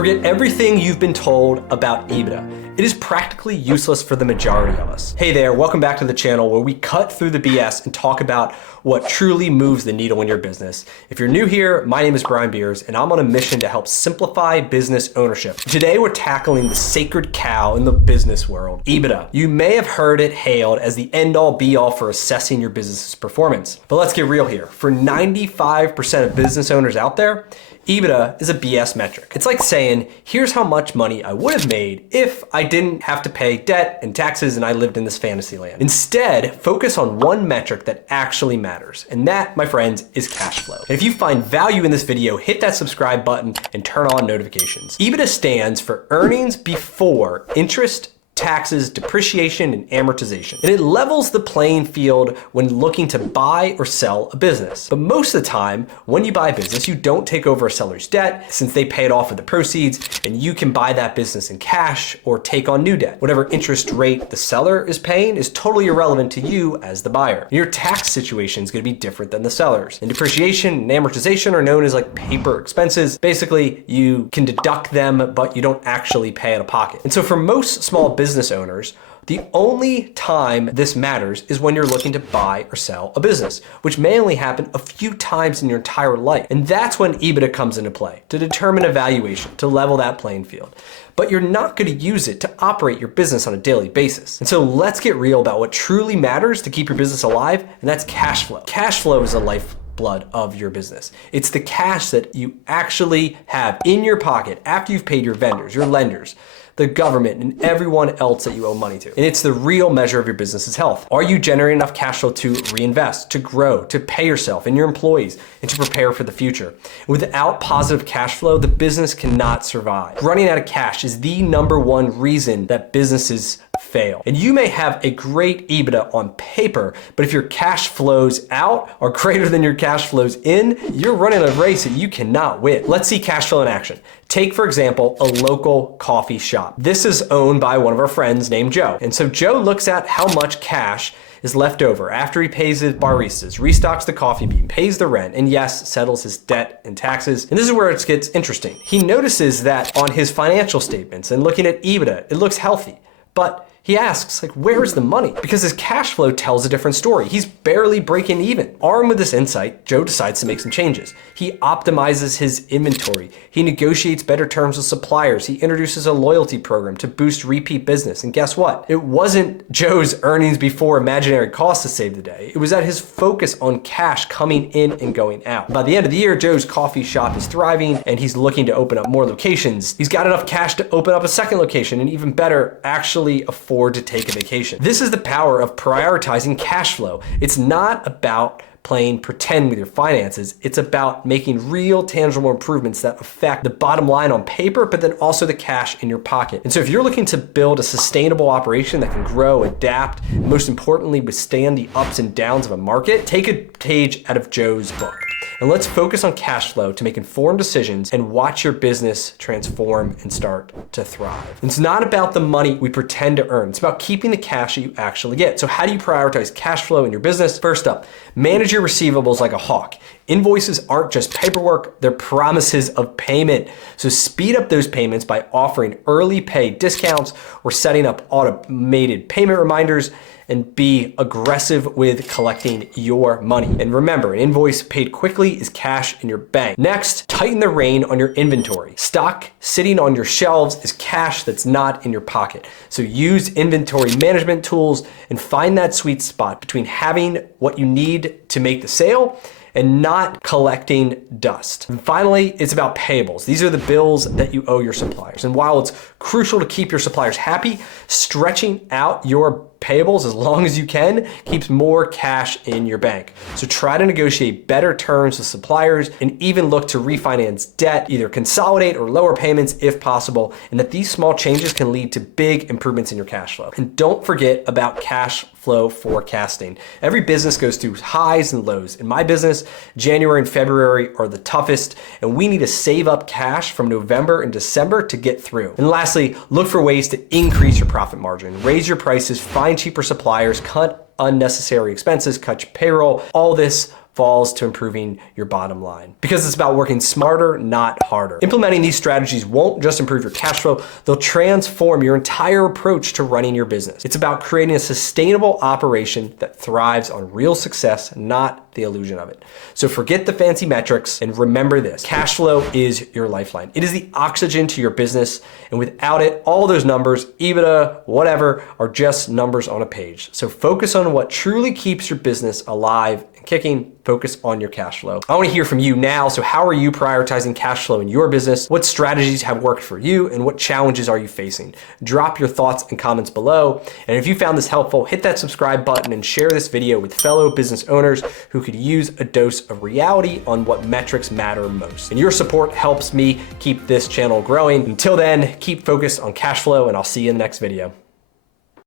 Forget everything you've been told about EBITDA. It is practically useless for the majority of us. Hey there, welcome back to the channel where we cut through the BS and talk about what truly moves the needle in your business. If you're new here, my name is Brian Beers and I'm on a mission to help simplify business ownership. Today we're tackling the sacred cow in the business world, EBITDA. You may have heard it hailed as the end-all be-all for assessing your business's performance. But let's get real here. For 95% of business owners out there, EBITDA is a BS metric. It's like saying, here's how much money I would have made if I didn't have to pay debt and taxes and I lived in this fantasy land. Instead, focus on one metric that actually matters. And that, my friends, is cash flow. And if you find value in this video, hit that subscribe button and turn on notifications. EBITDA stands for earnings before interest, taxes, depreciation, and amortization. And it levels the playing field when looking to buy or sell a business. But most of the time, when you buy a business, you don't take over a seller's debt since they pay it off with the proceeds, and you can buy that business in cash or take on new debt. Whatever interest rate the seller is paying is totally irrelevant to you as the buyer. Your tax situation is going to be different than the seller's. And depreciation and amortization are known as like paper expenses. Basically, you can deduct them, but you don't actually pay out of pocket. And so for most small business owners, the only time this matters is when you're looking to buy or sell a business, which may only happen a few times in your entire life. And that's when EBITDA comes into play, to determine a valuation, to level that playing field. But you're not going to use it to operate your business on a daily basis. And so let's get real about what truly matters to keep your business alive, and that's cash flow. Cash flow is a lifeblood of your business. It's the cash that you actually have in your pocket after you've paid your vendors, your lenders, the government, and everyone else that you owe money to. And it's the real measure of your business's health. Are you generating enough cash flow to reinvest, to grow, to pay yourself and your employees, and to prepare for the future? Without positive cash flow, the business cannot survive. Running out of cash is the #1 reason that businesses fail. And you may have a great EBITDA on paper, but if your cash flows out are greater than your cash flows in, you're running a race that you cannot win. Let's see cash flow in action. Take, for example, a local coffee shop. This is owned by one of our friends named Joe. And so Joe looks at how much cash is left over after he pays his baristas, restocks the coffee bean, pays the rent, and yes, settles his debt and taxes. And this is where it gets interesting. He notices that on his financial statements and looking at EBITDA, it looks healthy. But he asks, where's the money? Because his cash flow tells a different story. He's barely breaking even. Armed with this insight, Joe decides to make some changes. He optimizes his inventory. He negotiates better terms with suppliers. He introduces a loyalty program to boost repeat business. And guess what? It wasn't Joe's earnings before imaginary costs to save the day. It was at his focus on cash coming in and going out. By the end of the year, Joe's coffee shop is thriving and he's looking to open up more locations. He's got enough cash to open up a second location and even better, actually afford to take a vacation. This is the power of prioritizing cash flow. It's not about playing pretend with your finances. It's about making real tangible improvements that affect the bottom line on paper, but then also the cash in your pocket. And so if you're looking to build a sustainable operation that can grow, adapt, and most importantly, withstand the ups and downs of a market, take a page out of Joe's book. And let's focus on cash flow to make informed decisions and watch your business transform and start to thrive. It's not about the money we pretend to earn. It's about keeping the cash that you actually get. So how do you prioritize cash flow in your business? First up, manage your receivables like a hawk. Invoices aren't just paperwork, they're promises of payment. So speed up those payments by offering early pay discounts or setting up automated payment reminders, and be aggressive with collecting your money. And remember, an invoice paid quickly is cash in your bank. Next, tighten the rein on your inventory. Stock sitting on your shelves is cash that's not in your pocket. So use inventory management tools and find that sweet spot between having what you need to make the sale and not collecting dust. And finally, it's about payables. These are the bills that you owe your suppliers. And while it's crucial to keep your suppliers happy, stretching out your payables as long as you can keeps more cash in your bank. So try to negotiate better terms with suppliers and even look to refinance debt, either consolidate or lower payments if possible, and that these small changes can lead to big improvements in your cash flow. And don't forget about cash flow forecasting. Every business goes through highs and lows. In my business, January and February are the toughest, and we need to save up cash from November and December to get through. And lastly, look for ways to increase your profit margin, raise your prices, find cheaper suppliers, cut unnecessary expenses, cut your payroll. All this falls to improving your bottom line. Because it's about working smarter, not harder. Implementing these strategies won't just improve your cash flow, they'll transform your entire approach to running your business. It's about creating a sustainable operation that thrives on real success, not the illusion of it. So forget the fancy metrics and remember this: cash flow is your lifeline. It is the oxygen to your business, and without it, all those numbers, EBITDA, whatever, are just numbers on a page. So focus on what truly keeps your business alive and kicking. Focus on your cash flow. I want to hear from you now. So how are you prioritizing cash flow in your business? What strategies have worked for you and what challenges are you facing? Drop your thoughts and comments below. And if you found this helpful, hit that subscribe button and share this video with fellow business owners who could use a dose of reality on what metrics matter most. And your support helps me keep this channel growing. Until then, keep focused on cash flow, and I'll see you in the next video.